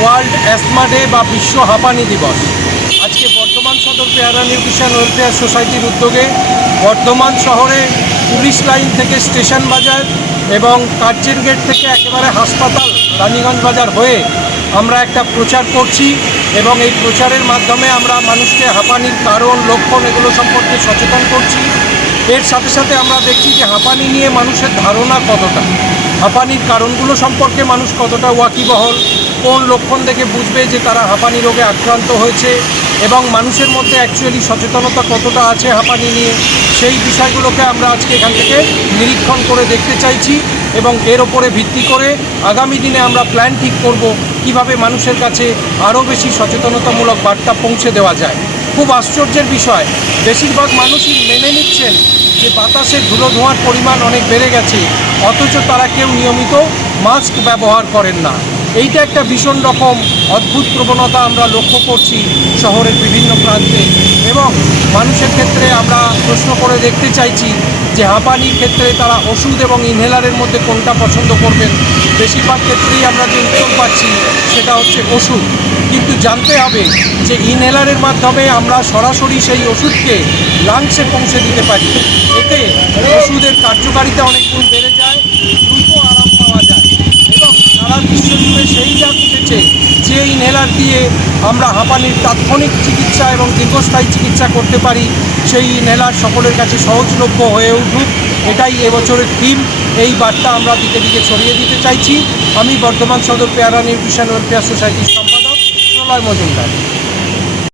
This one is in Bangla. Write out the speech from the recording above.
ওয়ার্ল্ড অ্যাসমা ডে বা বিশ্ব হাঁপানি দিবস। আজকে বর্ধমান সদর পেয়ারা নিউট্রিশন ওয়েলফেয়ার সোসাইটির উদ্যোগে বর্ধমান শহরে পুলিশ লাইন থেকে স্টেশন বাজার এবং কার্জন গেট থেকে একেবারে হাসপাতাল রানীগঞ্জ বাজার হয়ে আমরা একটা প্রচার করছি এবং এই প্রচারের মাধ্যমে আমরা মানুষকে হাঁপানির কারণ, লক্ষণ এগুলো সম্পর্কে সচেতন করছি। এর সাথে সাথে আমরা দেখছি যে হাঁপানি নিয়ে মানুষের ধারণা কতটা, হাঁপানির কারণগুলো সম্পর্কে মানুষ কতটা ওয়াকিবহল, কোন লক্ষণ দেখে বুঝবে যে তারা হাঁপানি রোগে আক্রান্ত হয়েছে এবং মানুষের মধ্যে অ্যাকচুয়ালি সচেতনতা কতটা আছে হাঁপানি নিয়ে, সেই বিষয়গুলোকে আমরা আজকে এখান থেকে নিরীক্ষণ করে দেখতে চাইছি এবং এর ওপরে ভিত্তি করে আগামী দিনে আমরা প্ল্যান ঠিক করব কিভাবে মানুষের কাছে আরও বেশি সচেতনতামূলক বার্তা পৌঁছে দেওয়া যায়। খুব আশ্চর্যের বিষয়, বেশিরভাগ মানুষই মেনে নিচ্ছেন যে বাতাসে ধুলো ধোঁয়ার পরিমাণ অনেক বেড়ে গেছে, অথচ তারা কেউ নিয়মিত মাস্ক ব্যবহার করেন না। এইটা একটা ভীষণ রকম অদ্ভুত প্রবণতা আমরা লক্ষ্য করছি শহরের বিভিন্ন প্রান্তে এবং মানুষের ক্ষেত্রে আমরা প্রশ্ন করে দেখতে চাইছি যে হাঁপানির ক্ষেত্রে তারা ওষুধ এবং ইনহেলারের মধ্যে কোনটা পছন্দ করবেন। বেশিরভাগ ক্ষেত্রেই আমরা যে উত্তর পাচ্ছি সেটা হচ্ছে ওষুধ, কিন্তু জানতে হবে যে ইনহেলারের মাধ্যমে আমরা সরাসরি সেই ওষুধকে লাংসে পৌঁছে দিতে পারি। এতে ওষুধের কার্যকারিতা অনেক গুণ বেড়ে যায়, দ্রুত আরাম পাওয়া যায় এবং সারা বিশ্ব জুড়ে সেই যা ঘটেছে যে ইনহেলার দিয়ে আমরা হাঁপানির তাৎক্ষণিক চিকিৎসা এবং দীর্ঘস্থায়ী চিকিৎসা করতে পারি, সেই ইনহেলার সকলের কাছে সহজলভ্য হয়ে উঠুক, এটাই এবছরের থিম। এই বার্তা আমরা দিকে দিকে ছড়িয়ে দিতে চাইছি। আমি বর্ধমান সদর পেয়ারা নিউট্রিশন ওয়েলফেয়ার সোসাইটির সম্পাদক প্রলয় মজুমদার।